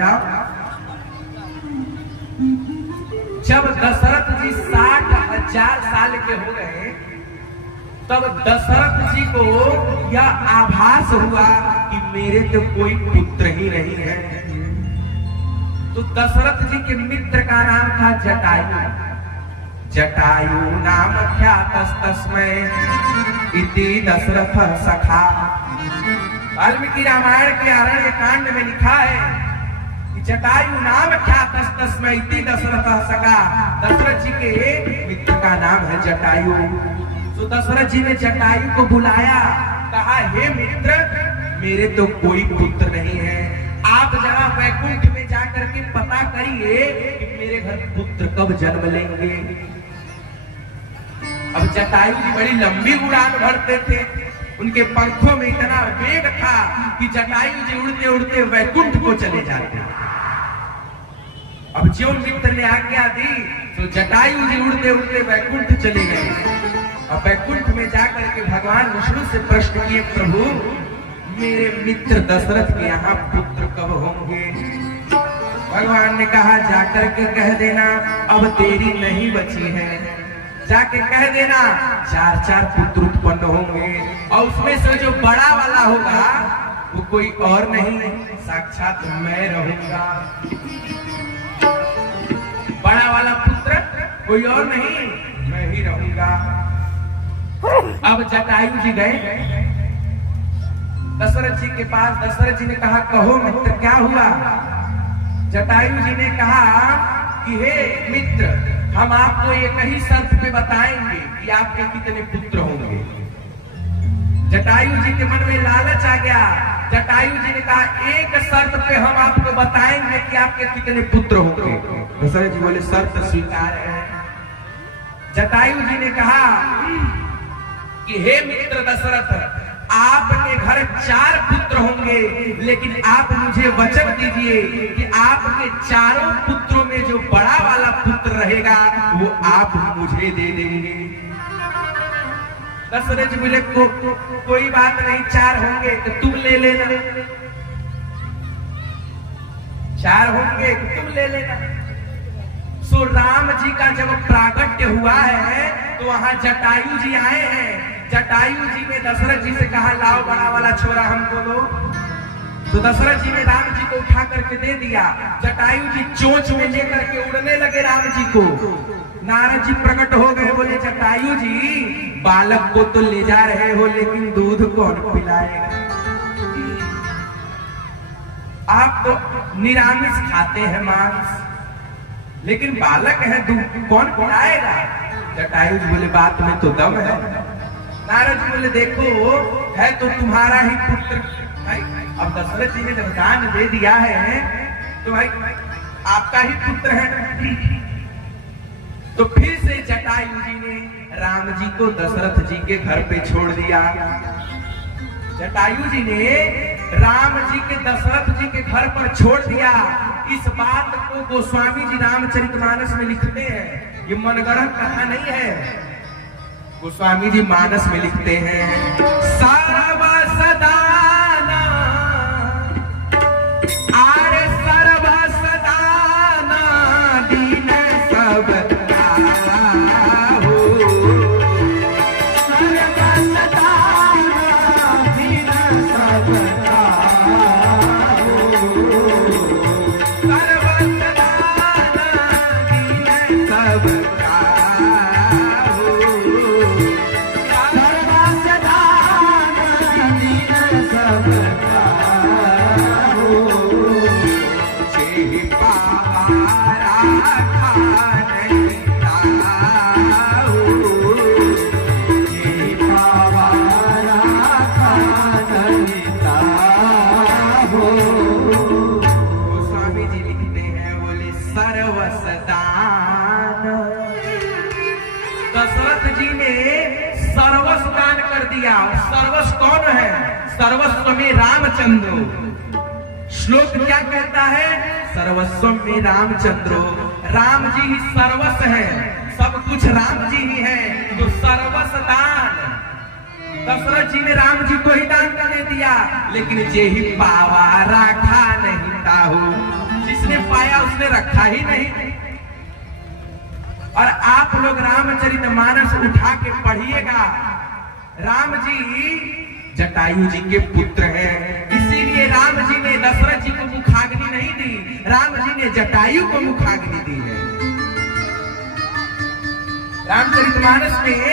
जाओ। जब दशरथ जी 60,000 साल के हो गए तब दशरथ जी को यह आभास हुआ कि मेरे तो कोई पुत्र ही नहीं है। तो दशरथ जी के मित्र का नाम था जटायु। जटायु नाम ख्यातस्तस्मै इति दशरथ सखा। वाल्मीकि रामायण के आरण्य कांड में लिखा है कि जटायु नाम ख्यातस्तस्मै इति दशरथ सखा। दशरथ जी के मित्र का नाम है जटायु। तो दशरथ जी ने जटायु को बुलाया, कहा हे मित्र मेरे तो कोई पुत्र नहीं है, आप जरा वैकुंठ में जाकर के पता करिए कि मेरे घर पुत्र कब जन्म लेंगे। अब जटायु जी बड़ी लंबी उड़ान भरते थे, उनके पंखों में इतना वेग था कि जटायु जी उड़ते उड़ते वैकुंठ को चले जाते। अब जो मित्र ने आज्ञा दी तो जटायु जी उड़ते उड़ते वैकुंठ चले गए। अब वैकुंठ में जाकर के भगवान विष्णु से प्रश्न किए, प्रभु मेरे मित्र दशरथ के यहाँ पुत्र कब होंगे। भगवान ने कहा जाकर के कह देना अब तेरी नहीं बची है, जाके कह देना 4 पुत्र उत्पन्न होंगे और उसमें से जो बड़ा वाला होगा वो कोई और नहीं साक्षात मैं रहूंगा। बड़ा वाला पुत्र कोई और नहीं मैं ही रहूंगा। अब जटायु जी गए दशरथ जी के पास। दशरथ जी ने कहा कहो मित्र क्या हुआ। जटायु जी ने कहा कि हे मित्र हम आपको एक ही शर्त पे बताएंगे कि आपके कितने पुत्र होंगे। जटायु जी के मन में लालच आ गया। जटायु जी ने कहा एक शर्त पे हम आपको बताएंगे कि आपके कितने पुत्र होंगे। दशरथ जी बोले शर्त स्वीकार है। जटायु जी ने कहा कि हे मित्र दशरथ आपके घर 4 पुत्र होंगे, लेकिन आप मुझे वचन दीजिए कि आपके चारों पुत्रों में जो बड़ा वाला पुत्र रहेगा वो आप मुझे दे देंगे। दशरथ जी बोले कोई बात नहीं 4 होंगे तो तुम ले लेना, 4 होंगे तो तुम ले लेना। सो राम जी का जब प्राकट्य हुआ है तो वहां जटायु जी आए हैं। जटायु जी ने दशरथ जी से कहा लाओ बड़ा वाला छोरा हमको दो। तो दशरथ जी ने राम जी को उठा करके दे दिया। जटायु जी चोंच में लेकर के उड़ने लगे राम जी को। नारद जी प्रकट हो गए, बोले जटायु जी बालक को तो ले जा रहे हो लेकिन दूध कौन पिलाएगा। आप तो निरामिष खाते हैं मांस, लेकिन बालक है दूध कौन पिलाएगा। जटायु जी बोले बात में तो दम है। नारद जी बोले देखो है तो तुम्हारा ही पुत्र। अब दशरथ जी ने जब दान दे दिया है तो भाई आपका ही पुत्र है। तो फिर से जटायु जी ने राम जी को दशरथ जी के घर पे छोड़ दिया। जटायु जी ने राम जी के दशरथ जी के घर पर छोड़ दिया। इस बात को गोस्वामी जी रामचरितमानस में लिखते हैं, ये मनगढ़ंत कथा नहीं है। गोस्वामी जी मानस में लिखते हैं सर्व सदाना आरे सर्व सदाना दीन सब सर्वस्व कौन है? सर्वस्व में रामचंद्र। श्लोक क्या कहता है? सर्वस्व में रामचंद्रो। राम जी ही सर्वस्व है, सब कुछ राम जी ही है। तो सर्वस्व दान दशरथ जी ने राम जी को ही दान करने दिया। लेकिन जे ही पावा राखा नहीं ताहू जिसने पाया उसने रखा ही नहीं। और आप लोग रामचरितमानस उठा के पढ़िएगा, राम जी जटायु जी के पुत्र हैं, इसीलिए राम जी ने दशरथ जी को मुखाग्नि नहीं दी, राम जी ने जटायु को मुखाग्नि दी है। रामचरितमानस में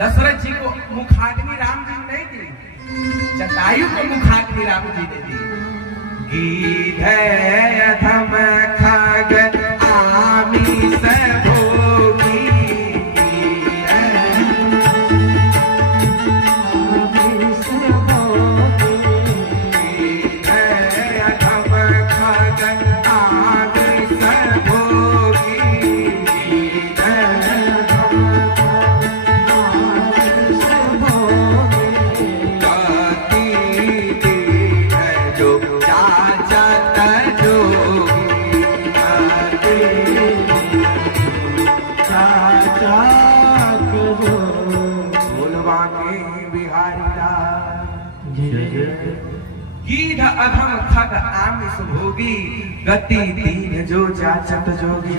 दशरथ जी को मुखाग्नि राम जी ने नहीं दी, जटायु को मुखाग्नि राम जी ने दी। गीध अधम खग आमीस भोगी, गीध अधम खग आमिष भोगी, गति दीन जो जाचत जोगी।